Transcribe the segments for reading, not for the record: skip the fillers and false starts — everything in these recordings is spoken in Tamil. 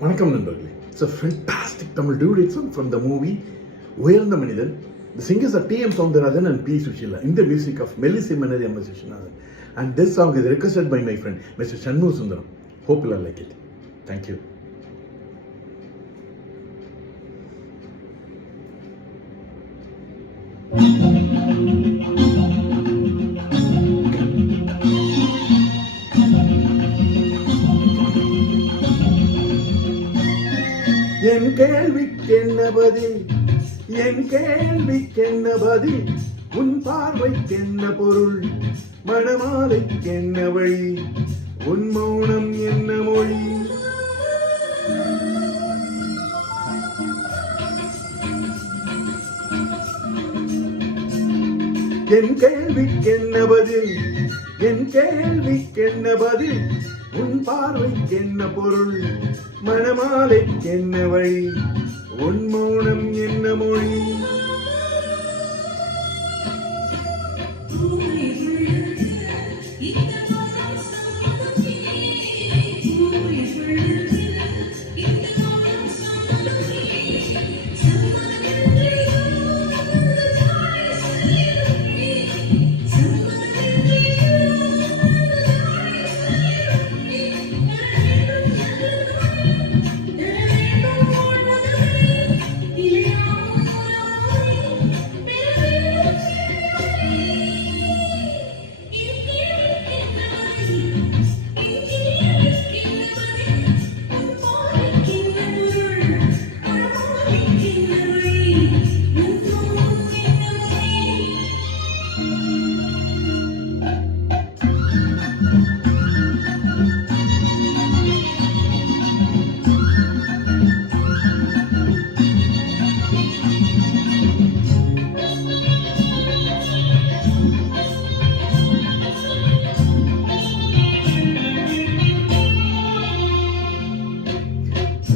வணக்கம் நண்பர்களே. It's a fantastic Tamil duet song from the movie உயர்ந்த மனிதன். The singers are T.M. Soundarajan and P. Sushila in the music of Melissa Manari and Vishwanath. And this song is requested by my friend Mr. Shanmu Sundaram. Hope you all like it. Thank you. என் கேள்விக்கென்ன பதில், என் கேள்விக்கென்ன பதில், உன் பார்வைக்கென்ன பொருள், மணமாலைக்கென்ன வழி, உன் மௌனம் என்ன மொழி. என் கேள்விக்கென்ன பதில், என் கேள்விக்கென்ன பதில், உன் பார்வைக்கென்ன பொருள், மணமாலைக்கென்ன வழி, உன் மௌனம் என்ன மொழி.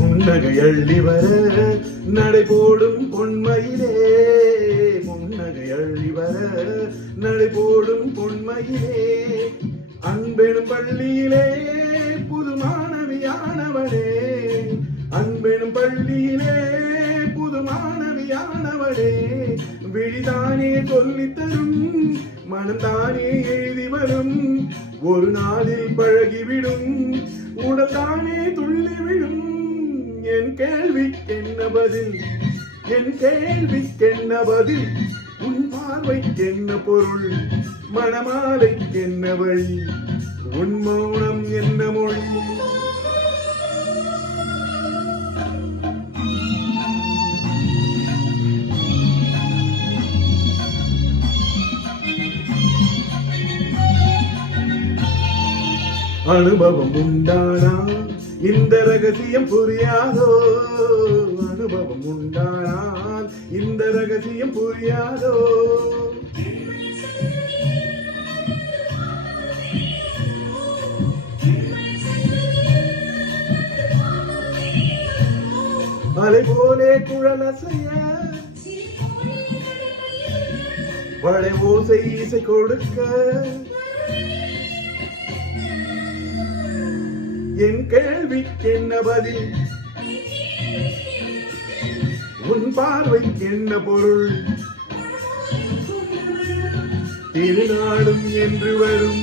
முன்னகை அள்ளி வர நடை போடும் பொன்மையிலே, முன்னகை அள்ளி வர நடை போடும் பொன்மையிலே, அன்பெனும் பள்ளியிலே புது மாணவியானவளே, அன்பெனும் பள்ளியிலே புது மாணவியானவளே, விழிதானே சொல்லித்தரும் மனம்தானே எழுதி வரும், ஒரு நாளில் பழகிவிடும் உடல்தானே துள்ளிவிடும். என் கேள்விக்கென்ன பதில், என் கேள்விக்கென்ன பதில், உன் பார்வைக்கென்ன பொருள், மணமாலைக்கென்ன வழி, உன் மௌனம் என்ன மொழி. அனுபவம் உண்டானா இந்த ரகசியம் புரியாதோ, அனுபவம் உண்டானால் இந்த ரகசியம் புரியாதோ. அலை போலே குழலசைய வளை ஓசை இசை கொடுக்க, என் கேள்விக்கென்ன பதில், உன் பார்வைக்கென்ன பொருள், திருநாடும் என்று வரும்.